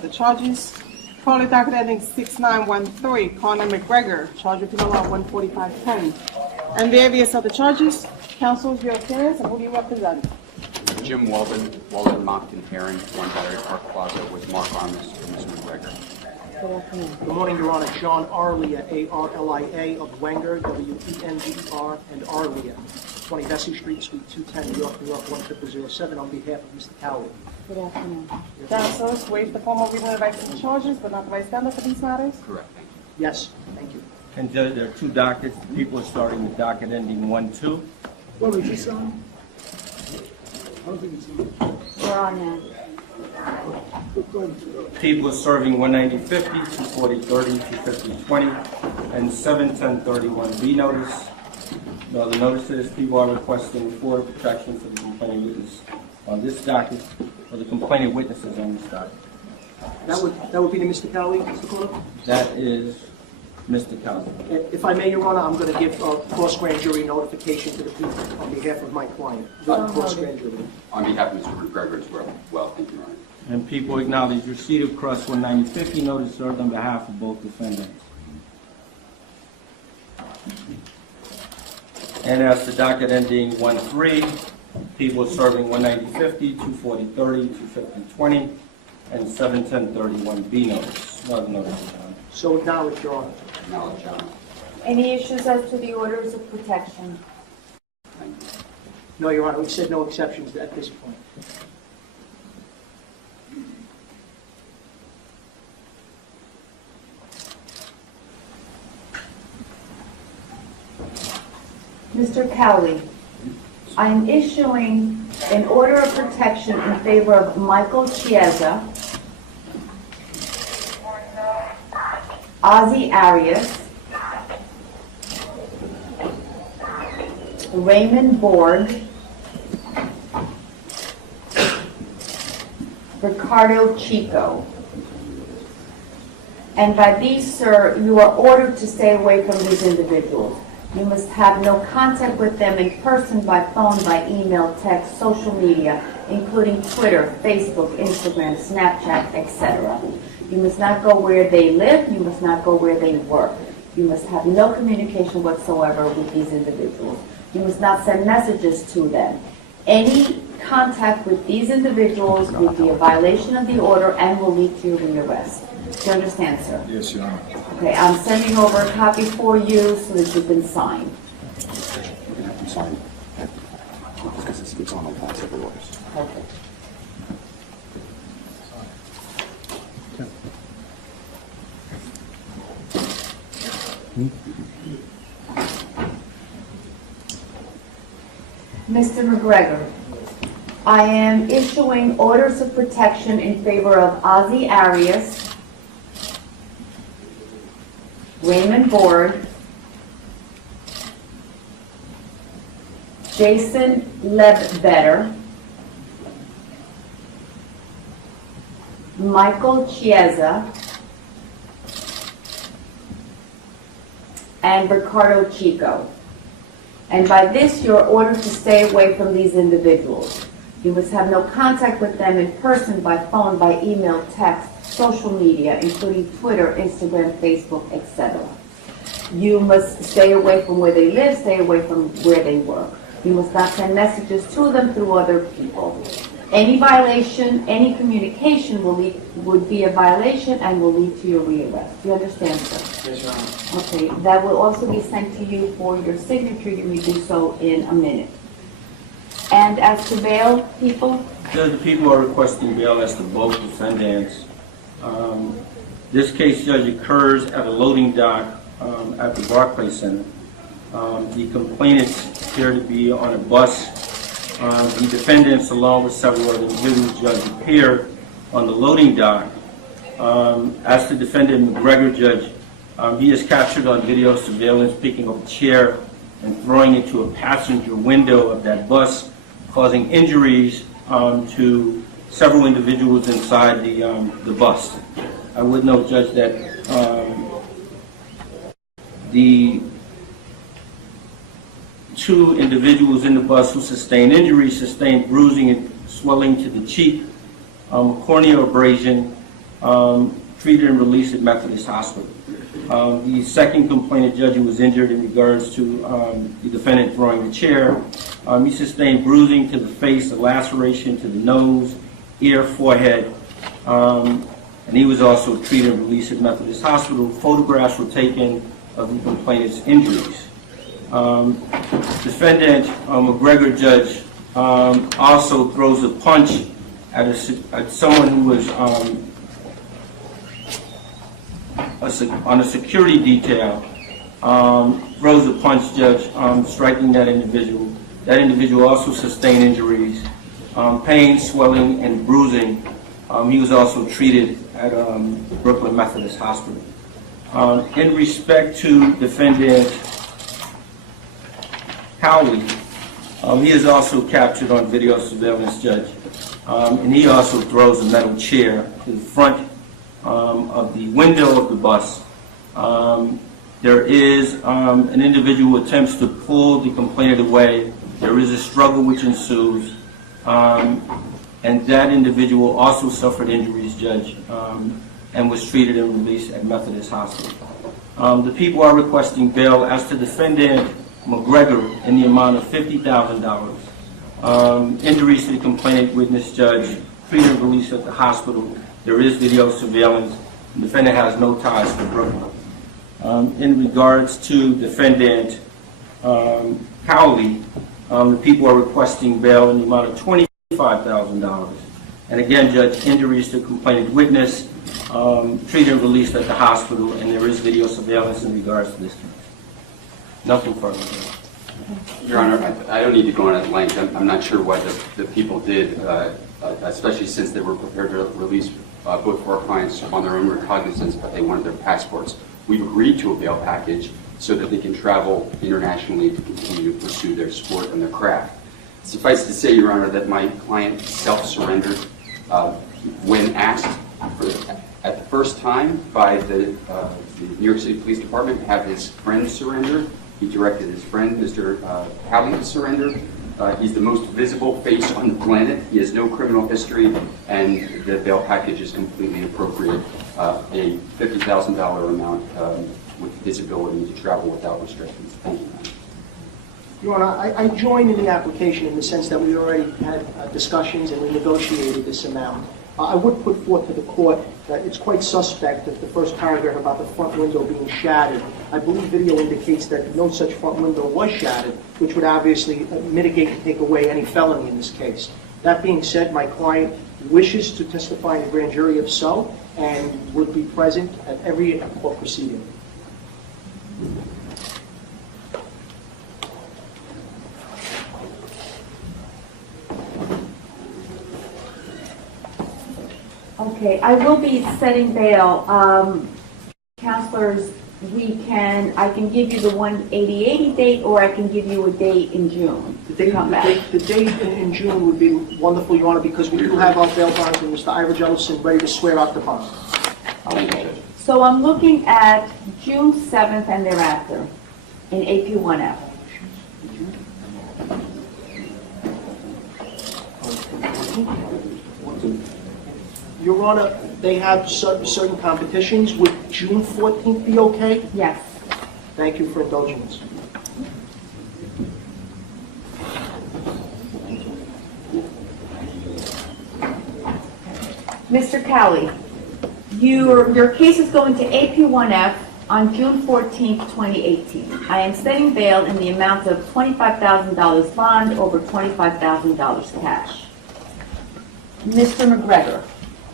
The charges, calling docket ending 6913, Conor Mcgregor, charged with penal law 14510. And various other charges. Counsel, your appearance, and who do you represent? Jim Walden, Moncton Heron, 1 Battery Park Plaza, with Mark Armis for Mr. McGregor. Good afternoon. Good morning, Your Honor. John Arlia, A-R-L-I-A, of Wenger, W-E-N-G-E-R, and Arlia, 20 Vesey Street, Suite 210, New York, 10007, on behalf of Mr. Cowley. Good afternoon. Counsel, waive the formal reading of the rights charges, but not the right standard for these matters? Correct, thank you. Yes, thank you. And Judge, there are 2 dockets. People are starting the docket ending 1-2. Well, is this on? I don't think it's on. We're on now. People are serving 190-50, 240-30, 250-20, and 710-31B notice. No other notices. People are requesting for protection for the complaining witness on this docket, or the complaining witnesses on this docket. That would be to Mr. Cowley, Mr. Conor? That is Mr. Cowley. If I may, Your Honor, I'm going to give a cross-grand jury notification to the people on behalf of my client. Cross-grand jury. On behalf of Mr. McGregor as well, thank you, Your Honor. And people acknowledge receipt of cross 190-50 notice served on behalf of both defendants. And as the docket ending 1-3, people serving 190-50, 240-30, 250-20, and 710-31B notice. No other notices, Your Honor. So acknowledge, Your Honor. Acknowledge, Your Honor. Any issues as to the orders of protection? Thank you. No, Your Honor, we said no exceptions at this point. Mr. Cowley, I am issuing an order of protection in favor of Michael Chiesa, Ozzie Arias, Raymond Borg, Ricardo Chico. And by these, sir, you are ordered to stay away from these individuals. You must have no contact with them in person, by phone, by email, text, social media, including Twitter, Facebook, Instagram, Snapchat, etc. You must not go where they live. You must not go where they work. You must have no communication whatsoever with these individuals. You must not send messages to them. Any contact with these individuals would be a violation of the order and will lead to your rearrest. Do you understand, sir? Yes, Your Honor. Okay, I'm sending over a copy for you so that you can sign. I'm sorry. Because it's on my class of orders. Okay. Mr. McGregor, I am issuing orders of protection in favor of Ozzie Arias, Raymond Borg, Jason Ledbetter, Michael Chiesa, and Ricardo Chico. And by this, you're ordered to stay away from these individuals. You must have no contact with them in person, by phone, by email, text, social media, including Twitter, Instagram, Facebook, etc. You must stay away from where they live, stay away from where they work. You must not send messages to them through other people. Any violation, any communication would be a violation and will lead to your rearrest. Do you understand, sir? Yes, Your Honor. Okay, that will also be sent to you for your signature. You may do so in a minute. And as to bail, people? Judge, the people are requesting bail as to both defendants. This case, Judge, occurs at a loading dock at the Barclays Center. The complainants appear to be on a bus. The defendants, along with several other individuals, Judge, appear on the loading dock. As to defendant McGregor, Judge, he is captured on video surveillance picking up a chair and throwing it to a passenger window of that bus, causing injuries to several individuals inside the bus. I would note, Judge, that the 2 individuals in the bus who sustained injuries sustained bruising and swelling to the cheek, corneal abrasion, treated and released at Methodist Hospital. The second complainant, Judge, who was injured in regards to the defendant throwing the chair, he sustained bruising to the face, a laceration to the nose, ear, forehead, and he was also treated and released at Methodist Hospital. Photographs were taken of the complainant's injuries. Defendant Mcgregor, Judge, also throws a punch at someone who was on a security detail, throws a punch, Judge, striking that individual. That individual also sustained injuries, pain, swelling, and bruising. He was also treated at Brooklyn Methodist Hospital. In respect to defendant Cowley, he is also captured on video surveillance, Judge, and he also throws a metal chair to the front of the window of the bus. There is an individual who attempts to pull the complainant away. There is a struggle which ensues, and that individual also suffered injuries, Judge, and was treated and released at Methodist Hospital. The people are requesting bail as to defendant Mcgregor in the amount of $50,000. Injuries to the complainant witness, Judge, treated and released at the hospital. There is video surveillance. The defendant has no ties to Brooklyn. In regards to defendant Cowley, the people are requesting bail in the amount of $25,000. And again, Judge, injuries to complainant witness, treated and released at the hospital, and there is video surveillance in regards to this case. Nothing further. Your Honor, I don't need to go on at length. I'm not sure what the people did, especially since they were prepared to release both of our clients on their own recognizance, but they wanted their passports. We've agreed to a bail package so that they can travel internationally to continue to pursue their sport and their craft. Suffice to say, Your Honor, that my client self-surrendered when asked at the first time by the New York City Police Department to have his friend surrender. He directed his friend, Mr. Cowley, to surrender. He's the most visible face on the planet. He has no criminal history, and the bail package is completely appropriate. A $50,000 amount with his ability to travel without restrictions. Thank you. Your Honor, I joined in the application in the sense that we already had discussions and we negotiated this amount. I would put forth to the court that it's quite suspect that the first paragraph about the front window being shattered, I believe video indicates that no such front window was shattered, which would obviously mitigate and take away any felony in this case. That being said, my client wishes to testify in the grand jury if so, and would be present at every court proceeding. Okay, I will be setting bail. Counselors, I can give you the 180 date, or I can give you a date in June. The date in June would be wonderful, Your Honor, because we do have our bail bonds and Mr. Ira Jellison ready to swear out the bond. Okay, so I'm looking at June 7th and thereafter in AP1F. Your Honor, they have certain competitions. Would June 14th be okay? Yes. Thank you for indulging us. Mr. Cowley, your case is going to AP1F on June 14th, 2018. I am setting bail in the amount of $25,000 bond over $25,000 cash. Mr. Mcgregor,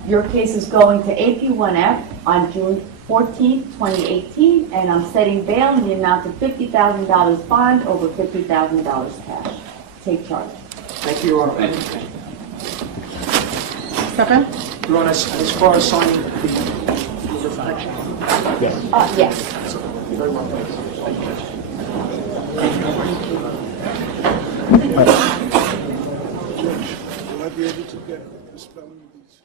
your case is going to AP1F on June 14th, 2018, and I'm setting bail in the amount of $50,000 bond over $50,000 cash. Take charge. Thank you, Your Honor. Step in. Your Honor, as far as signing the protection. Yes. Very well. Judge, will I be able to get the spelling of these?